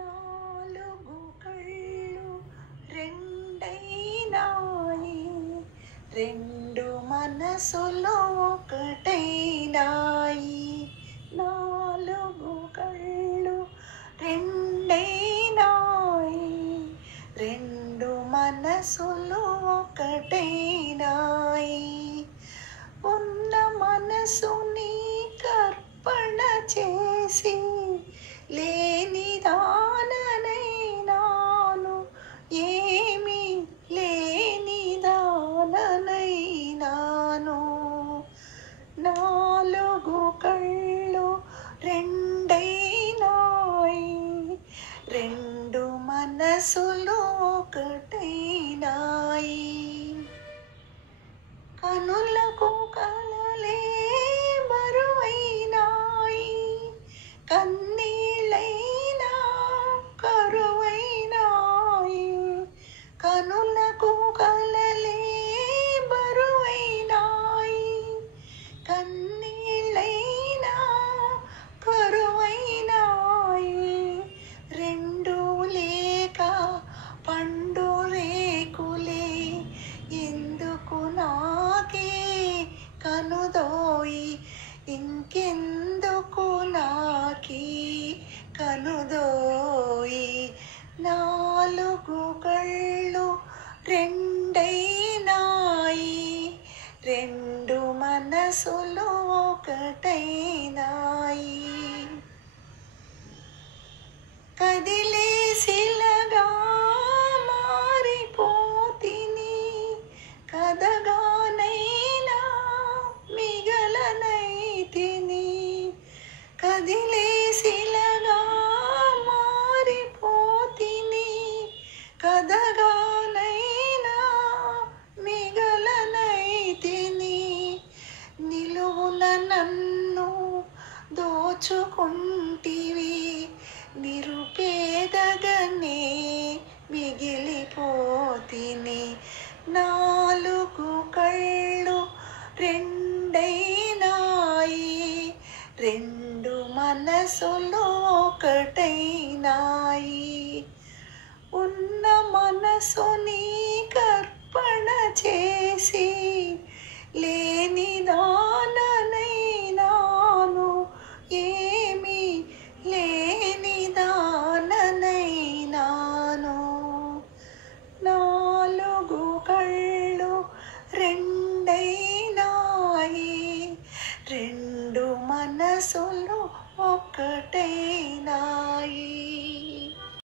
నాలుగు కళ్ళు రెండైనాయి, రెండు మనసులు ఒకటైనాయి. నాలుగు కళ్ళు రెండైనాయి, రెండు మనసులు ఒకటైనాయి. ఉన్న మనసుని కర్పణ చేసి లేని దాననైనాను, ఏమి లేని దాననైనాను. నాలుగు కళ్ళు రెండైనాయి, రెండు మనసులు ఒకటైనాయి. కనులకు కలలే బరువైనాయి, కన్నీళ్ళైనా కరువైనాయి. కనులకు కలలే బరువైనాయి, కన్నీళ్ళైనా కరువైనాయి. రెండు లేక పండు రేకులే ఎందుకు నాకే కనుదోయి, ఇంకెందుకు నాకి కనుదోయి. నాలుగు కళ్ళు రెండైనాయి, రెండు మనసులు ఒకటైనాయి. కదిలే శిలగా మారిపోతిని, కదగానైనా మిగలనైతిని. కదిలే శిలగా మారిపోతిని, కదగానైనా మిగలనైతిని. నిలువున నన్ను దోచుకుంటివి, నిరుపేదగనే మిగిలిపోతిని. నాలుగు కళ్ళు రెండైనాయి, రెండు మనసులు ఒకటైనాయి. ఉన్న మనసుని కర్పణ చేసి లేని దాననైనాను, ఏమి లేని దాననైనాను. నాలుగు కళ్ళు రెండైనాయి, రెండు మనసులు ఒకటై